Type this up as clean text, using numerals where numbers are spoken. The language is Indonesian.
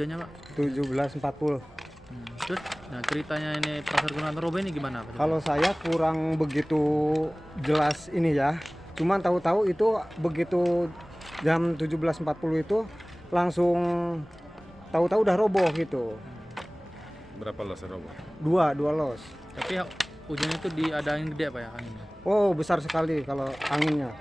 hujannya Pak? 17.40. Terus, nah ceritanya ini pasar Gunung Robe ini gimana Pak? Kalau saya kurang begitu jelas ini ya. Cuman tahu-tahu itu begitu jam 17.40 itu langsung tahu-tahu udah roboh gitu. Berapa los roboh? Dua los. Tapi ya, hujannya itu ada angin gede Pak ya anginnya? Oh, besar sekali kalau anginnya.